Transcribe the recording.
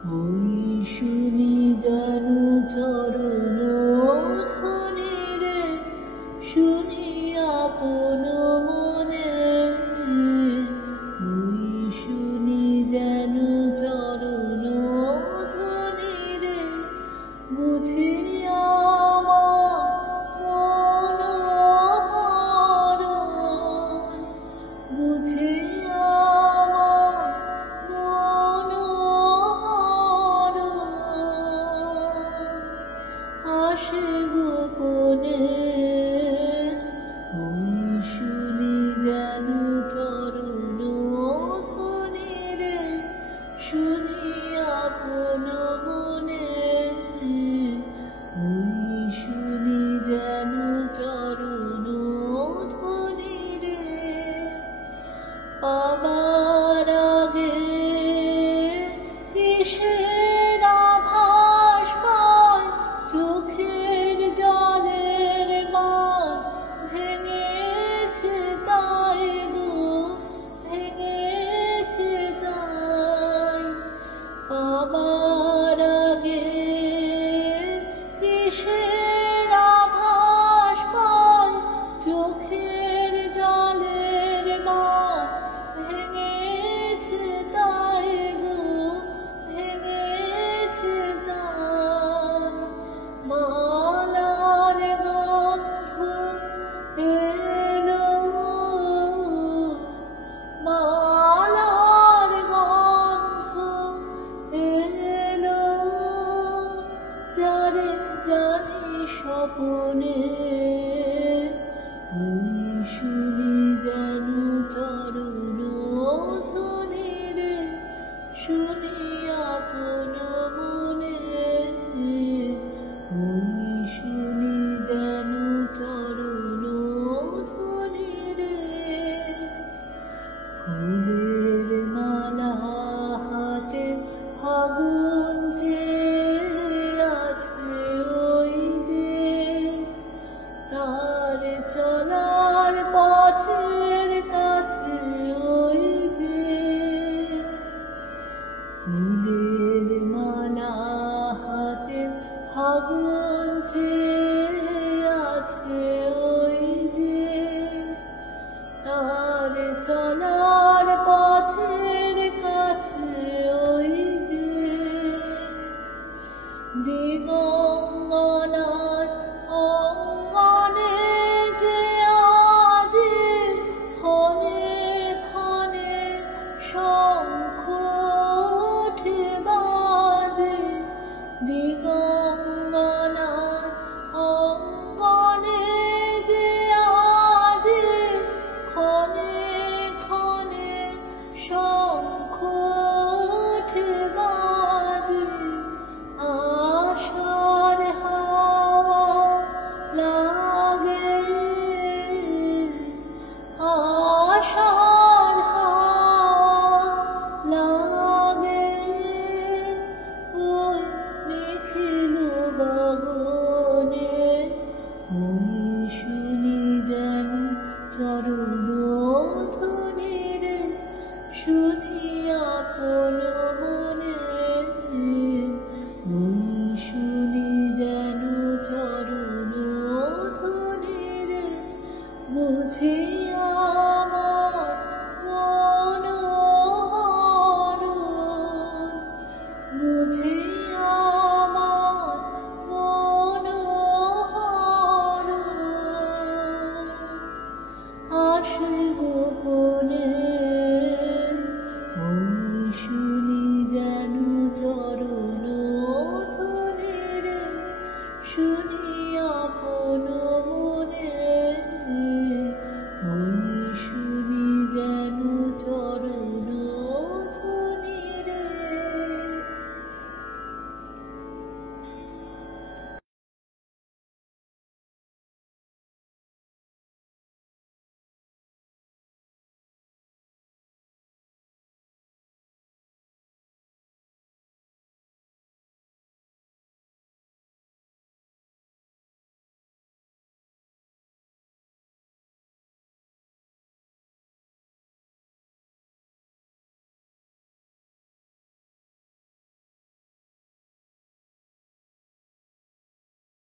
ওই শুনি যেন চরণ ধ্বনি রে, শুনি আপন মনে। ওই শুনি যেন চরণ ধ্বনি রে, বুঝি আমার মন হরণ, বুঝি আসে গোপনে। ওই শুনি যেন চরণ ধ্বনি রে, শুনি আপন মনে। ওই শুনি যেন চরণ ধ্বনি রে, পাবার আগে কিসের আভাস পায়, চোখের জলের মাঝ ভেঙেছে তাই গো, ভেঙেছে তাই। পাবার আগে কিসের আভাস পায়, চোখের জলের মাঝ ভেঙেছে তাই গো, ভেঙেছে তাই। মালার গন্ধ এলো, মালার গন্ধ এলো, যারে জানি স্বপনে। ওই শুনি যেন চরণ ধ্বনি রে, শুনি আপন মনে। ওই শুনি যেন চরণ ধ্বনি রে, ফুলের মালা হাতে ফাগুন যে আছে ওই যে, তার চলার পথের কাছে ওই যে। ফুলের মালা হাতে ফাগুন যে আছে ওই যে, তার চলার পথের কাছে ওই যে। দিগঙ্গনার অঙ্গনে যে আজি ক্ষণে ক্ষণে শঙ্খ ওঠে বাজে, দিগঙ্গনার অঙ্গনে যে আজি ক্ষণে ক্ষণে শঙ্খ ওঠে বাজে। আশার হাওয়া লাগে, আশার হাওয়া লাগে।